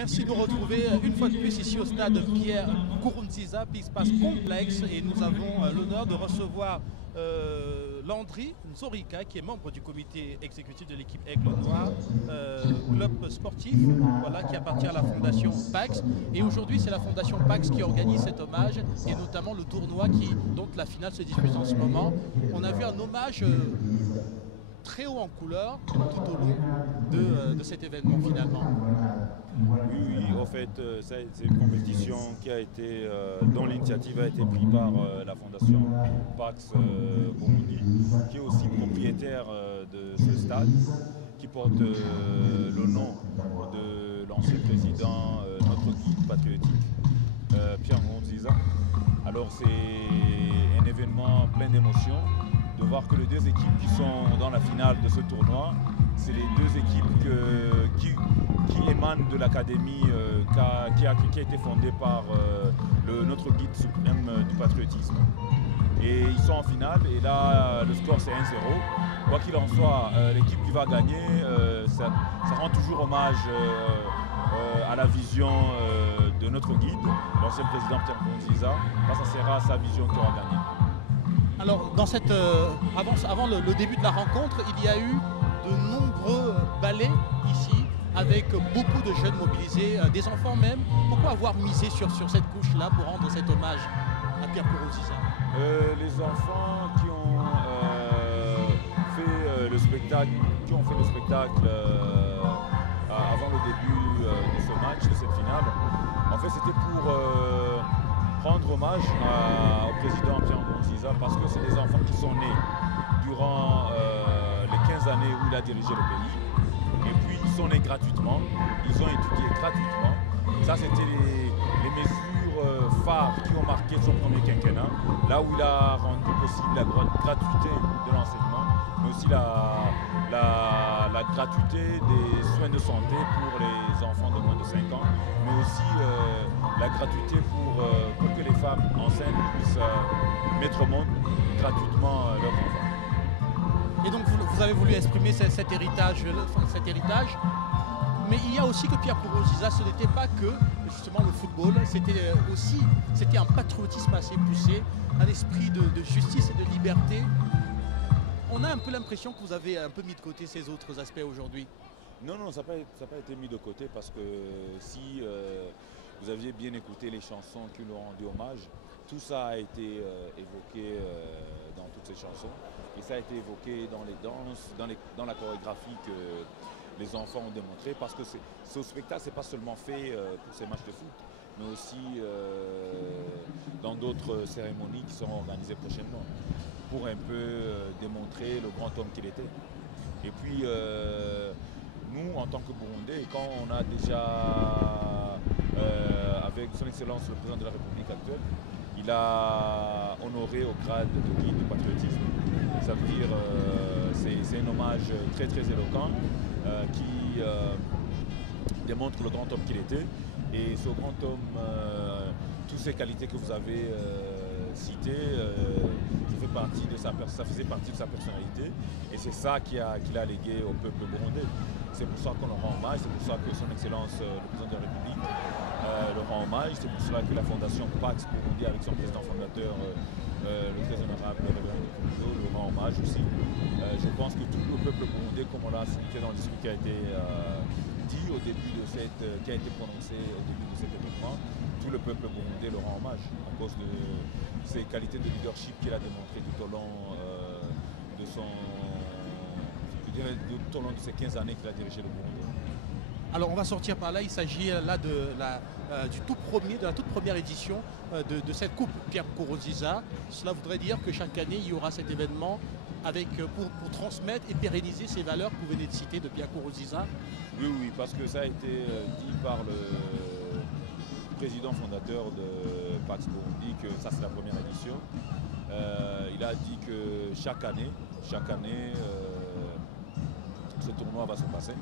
Merci de nous retrouver une fois de plus ici au stade Pierre Nkurunziza, Espace Complexe, et nous avons l'honneur de recevoir Landry Nzorika, qui est membre du comité exécutif de l'équipe Aigle Noir, club sportif, voilà, qui appartient à la fondation Pax. Et aujourd'hui, c'est la fondation Pax qui organise cet hommage, et notamment le tournoi dont la finale se dispute en ce moment. On a vu un hommage très haut en couleur tout au long de cet événement finalement. Oui, en fait, c'est une compétition qui a été, dont l'initiative a été prise par la fondation Pax Burundi, qui est aussi propriétaire de ce stade, qui porte le nom de l'ancien président, notre guide patriotique, Pierre Nkurunziza. Alors c'est un événement plein d'émotions de voir que les deux équipes qui sont dans la finale de ce tournoi, c'est les deux équipes qui émanent de l'académie qui a été fondée par notre guide suprême du patriotisme. Et ils sont en finale et là le score c'est 1-0. Quoi qu'il en soit, l'équipe qui va gagner, ça rend toujours hommage à la vision de notre guide, l'ancien président Pierre Nkurunziza. Ça sera sa vision qui aura gagné. Alors, avant le début de la rencontre, il y a eu de nombreux ballets ici, avec beaucoup de jeunes mobilisés, des enfants même. Pourquoi avoir misé sur cette couche-là pour rendre cet hommage à Pierre Nkurunziza? Les enfants qui ont fait le spectacle, avant le début de ce match, de cette finale, en fait c'était pour rendre hommage au président Pierre Nkurunziza, parce que c'est des enfants qui sont nés durant les 15 années où il a dirigé le pays. Et puis ils sont nés gratuitement, ils ont étudié gratuitement. Ça c'était les mesures phares qui ont marqué son premier quinquennat, là où il a rendu possible la gratuité de l'enseignement, mais aussi la gratuité des soins de santé pour les enfants de moins de 5 ans, mais aussi la gratuité pour que les femmes enceintes puissent mettre au monde gratuitement leurs enfants. Et donc vous avez voulu exprimer cet héritage, mais il y a aussi que Pierre Nkurunziza, ce n'était pas que justement le football, c'était un patriotisme assez poussé, un esprit de justice et de liberté. On a un peu l'impression que vous avez un peu mis de côté ces autres aspects aujourd'hui. Non, ça n'a pas été mis de côté, parce que si vous aviez bien écouté les chansons qui nous ont rendu hommage, tout ça a été évoqué dans toutes ces chansons, et ça a été évoqué dans les danses, dans la chorégraphie que les enfants ont démontré, parce que ce spectacle c'est pas seulement fait pour ces matchs de foot, mais aussi dans d'autres cérémonies qui seront organisées prochainement, pour un peu démontrer le grand homme qu'il était. Et puis nous, en tant que Burundais, quand on a déjà, avec son Excellence le Président de la République actuelle, il a honoré au grade de guide du patriotisme. Ça veut dire c'est un hommage très très éloquent qui démontre le grand homme qu'il était. Et ce grand homme, toutes ces qualités que vous avez citées, ça faisait partie de sa personnalité, et c'est ça qu'il a légué au peuple burundais. C'est pour ça qu'on le rend hommage, c'est pour ça que son Excellence le Président de la République le rend hommage, c'est pour cela que la fondation Pax Burundi, avec son président fondateur, le très honorable Révérend Nkurunziza, le rend hommage aussi. Je pense que tout le peuple burundais, comme on l'a expliqué dans le discours qui a été dit au début qui a été prononcé au début de cet événement, tout le peuple burundais le rend hommage à cause de ses qualités de leadership qu'il a démontré tout au long de ces 15 années qu'il a dirigé le Burundi. Alors on va sortir par là, il s'agit là de la toute première édition de cette coupe Pierre Nkurunziza. Cela voudrait dire que chaque année il y aura cet événement pour transmettre et pérenniser ces valeurs que vous venez de citer de Pierre Nkurunziza. Oui, parce que ça a été dit par le président fondateur de Pax Burundi que ça c'est la première édition. Il a dit que chaque année, ce tournoi va se passer.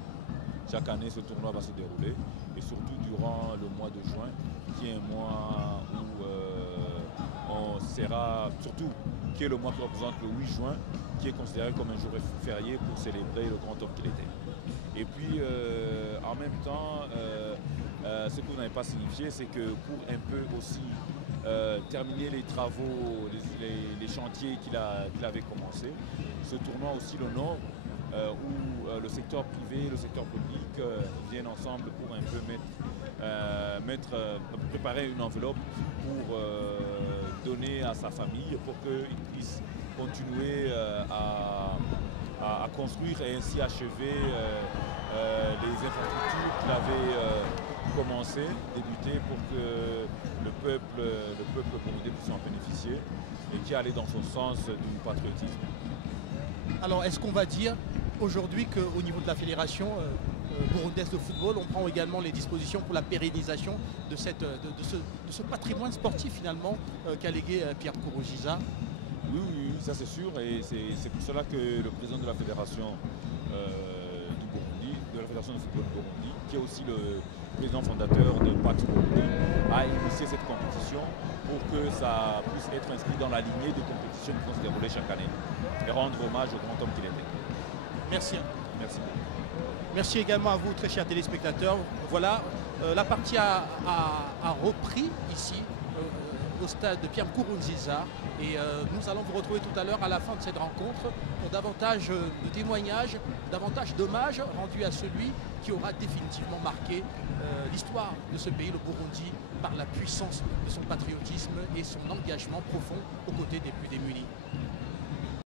Chaque année, ce tournoi va se dérouler, et surtout durant le mois de juin, qui est un mois où on sera, surtout qui est le mois qui représente le 8 juin, qui est considéré comme un jour férié pour célébrer le grand homme qu'il était. Et puis, en même temps, Ce que vous n'avez pas signifié, c'est que pour un peu aussi terminer les travaux, les chantiers qu'il avait commencés, ce tournoi aussi l'honneur où le secteur privé et le secteur public viennent ensemble pour un peu préparer une enveloppe pour donner à sa famille pour qu'il puisse continuer à construire et ainsi achever les infrastructures qu'il avait commencé, débuté pour que le peuple burundais puisse en bénéficier et qui allait dans son sens du patriotisme. Alors, est-ce qu'on va dire aujourd'hui qu'au niveau de la fédération burundaise de football, on prend également les dispositions pour la pérennisation de ce patrimoine sportif finalement qu'a légué Pierre Nkurunziza? Oui, ça c'est sûr, et c'est pour cela que le président de la fédération du Burundi, de la fédération de football du Burundi, qui est aussi le président fondateur de Pax Burundi, a initié cette compétition pour que ça puisse être inscrit dans la lignée de compétitions qui vont se dérouler chaque année et rendre hommage au grand homme qu'il était. Merci. Merci beaucoup. Merci également à vous, très chers téléspectateurs. Voilà, la partie a repris ici au stade de Pierre Nkurunziza et nous allons vous retrouver tout à l'heure à la fin de cette rencontre pour davantage de témoignages, davantage d'hommages rendus à celui qui aura définitivement marqué l'histoire de ce pays, le Burundi, par la puissance de son patriotisme et son engagement profond aux côtés des plus démunis.